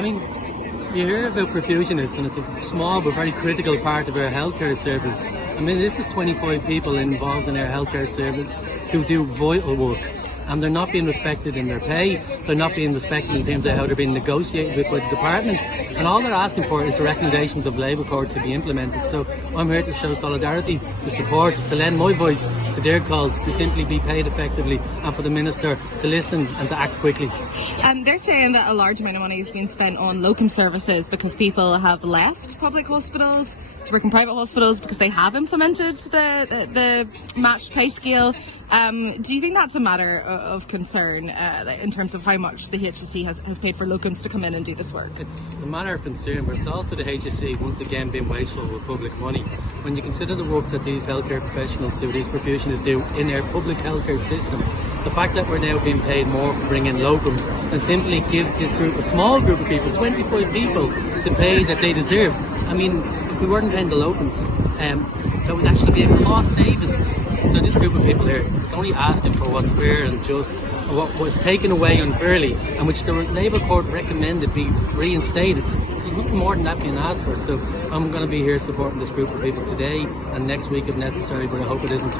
I mean, you hear about perfusionists, and it's a small but very critical part of our healthcare service. I mean, this is 25 people involved in our healthcare service who do vital work, and they're not being respected in their pay. They're not being respected in terms of how they're being negotiated with by the department, and all they're asking for is the recommendations of Labour Court to be implemented. So I'm here to show solidarity, to support, to lend my voice to their calls to simply be paid effectively, and for the Minister to listen and to act quickly. They're saying that a large amount of money is being spent on locum services because people have left public hospitals to work in private hospitals because they have implemented the matched pay scale. Do you think that's a matter of concern in terms of how much the HSE has paid for locums to come in and do this work? It's a matter of concern, but it's also the HSE once again being wasteful with public money. When you consider the work that these healthcare professionals do, these perfusionists do in our public healthcare system, the fact that we're now being paid more for bringing locums and simply give this group, a small group of people, 25 people, the pay that they deserve. I mean, if we weren't paying the locums, that would actually be a cost savings. So this group of people here is only asking for what's fair and just, or what was taken away unfairly, and which the Labour Court recommended be reinstated. There's nothing more than that being asked for. So I'm going to be here supporting this group of people today and next week if necessary, but I hope it isn't.